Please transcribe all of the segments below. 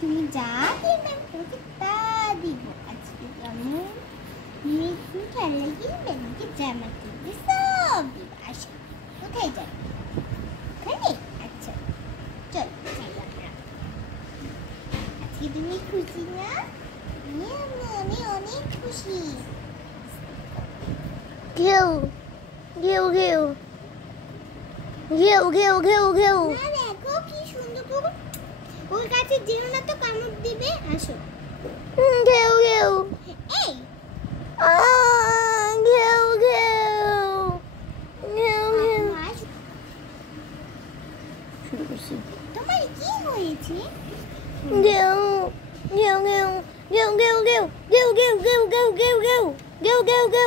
তুমি যা কিনবে তোকে তা দিব। আজকে যেমন মেয়েকে খেলা কিনবে নাকি জামা কিনবে সব দিব। আসো কোথায় যাবে? ওখানে? আচ্ছা চল আমরা। আজকে তুমি খুশি না? আমি অনেক খুশি। ঘেউ ঘেউ ঘেউ ঘেউ ঘেউ ঘেউ ঘেউ। না দেখো কি সুন্দর কুকুর। ওর কাছে যেও না তো কামড় দিবে। আসো। ঘেউ ঘেউ। এই ঘেউ ঘেউ ঘেউ ঘেউ। শুরু করছি। তোমার কি হয়েছে? ঘেউ ঘেউ ঘেউ ঘেউ ঘেউ ঘেউ ঘেউ ঘেউ ঘেউ ঘেউ ঘেউ ঘেউ ঘেউ ঘেউ ঘেউ।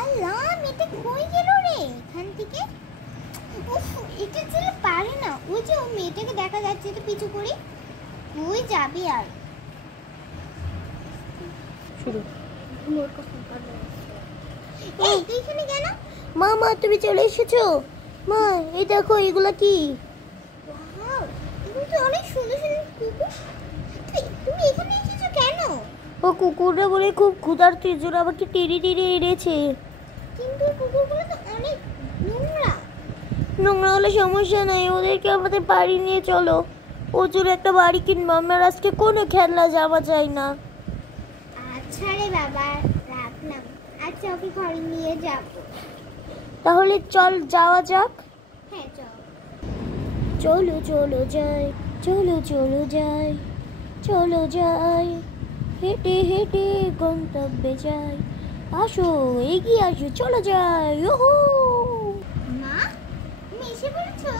আল্লাহ মেয়েটা কই গেল রে এখান থেকে? উফ এটা ছেলে পারে না। ওই যে ও মেয়েটাকে দেখা যাচ্ছে তো পিছু করে। কই যাবি আর? শুরু। এই তুই এখানে কেন? মা তুমি চলে এসেছো? মা এই দেখো এগুলা কি? ওয়াও এগুলো তো অনেক সুন্দর সুন্দর কুকুর। তুমি এখানে এসেছো কেন? ও কুকুরটা বলে খুব ক্ষুধার্ত, এর জন্য আমাকে টেনে টেনে এনেছে। কিন্তু কুকুরগুলো তো অনেক নোংরা। নোংরা হলে সমস্যা নাই, ওদেরকে আমাদের বাড়ি নিয়ে চলো। ওর জন্য একটা বাড়ি কিনবো। আমার আজকে কোনো খেলনা জামা চাই না। আচ্ছা রে বাবা রাখলাম। আচ্ছা ওকে ঘরে নিয়ে যাবো। তাহলে চল যাওয়া যাক। হ্যাঁ চল। চলো চলো যাই, চলো চলো যাই, চলো যাই, হেঁটে হেঁটে গন্তব্যে যাই। আসো এগিয়ে আসো, চলো যাই। ওহো মা তুমি এসে পড়েছো?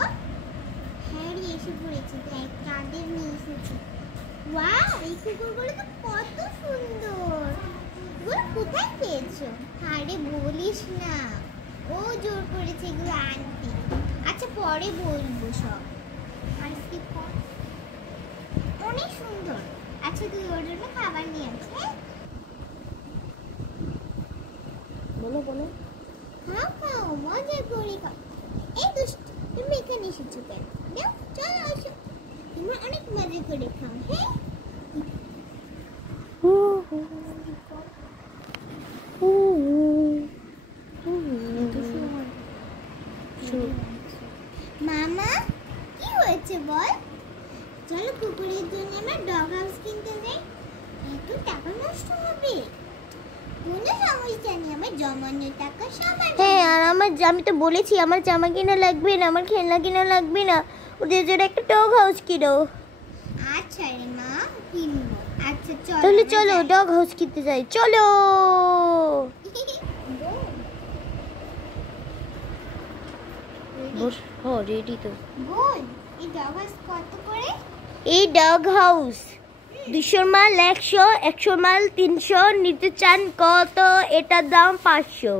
হ্যাঁ রে এসে পড়েছি। দেখ কাদের নিয়ে এসেছি। ওয়াও এই কুকুরগুলো তো কত সুন্দর। এগুলো কোথায় পেয়েছো? আরে বলিস না, ও জোর করেছে এগুলো আনতে। আচ্ছা পরে বলবো সব। আজকে অনেক সুন্দর। আচ্ছা তুই ওর জন্য খাবার নিয়ে আস। হ্যাঁ বলো বলো। খাও খাও মজা করে খাও। এই দুষ্ট তুমি এখানে এসেছো কেন? যাও চলো আসো। তুমি অনেক মজা করে খাও। হ্যাঁ মামা কি হয়েছে বল? চলো কুকুরের জন্য আমরা ডগ হাউস কিনতে যাই। এত টাকা নষ্ট হবে? কোনো সমস্যা নেই, আমার জমানো টাকা সবার। হ্যাঁ আর আমি তো বলেছি আমার জামা কিনা লাগবে না, আমার খেলনা কিনা লাগবে না, ওদের জন্য একটা ডগ হাউস কিনো। আচ্ছা রে মা কিনবো। আচ্ছা চলো তাহলে চলো ডগ হাউস কিনতে যাই, চলো। রেডি তো। বল এই ডগ হাউস কত করে? এই ডগ হাউস 200 মাল, 100 মাল, 300 নিতে চান কত? এটার দাম 500।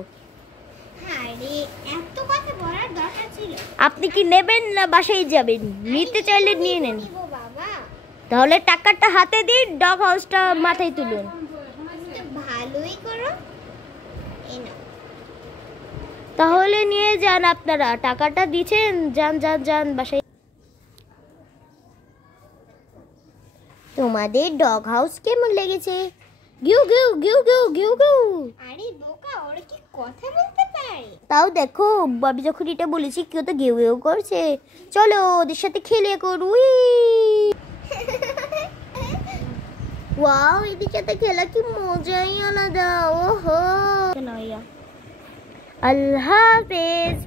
আরে এত কথা বলার দরকার ছিল? আপনি কি নেবেন না বাসায় যাবেন? নিতে চাইলে নিয়ে নেন। নিব বাবা। তাহলে টাকাটা হাতে দিন, ডগ হাউসটা মাথায় তুলুন। তো ভালোই করো। এই নাও। তাহলে নিয়ে যান, আপনারা টাকাটা দিয়েছেন, যান যান যান বাসায়। তোমাদের ডগ হাউস কেমন লেগেছে? গিউ গিউ গিউ গিউ গিউ গিউ। আরে বোকা ওরা কি কথা বলতে পারে? তাও দেখো আমি যখন এটা বলেছি কেউ তো গেউ গেউ করছে। চলো ওদের সাথে খেলে করুই। ওয়াও এদের সাথে খেলা কি মজাই আলাদা। ওহো আল্লাহ হাফেজ।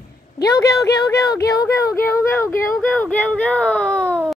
ঘেউ ঘেউ ঘেউ ঘেউ ঘেউ ঘেউ ঘেউ ঘেউ ঘেউ ঘেউ ঘেউ ঘেউ।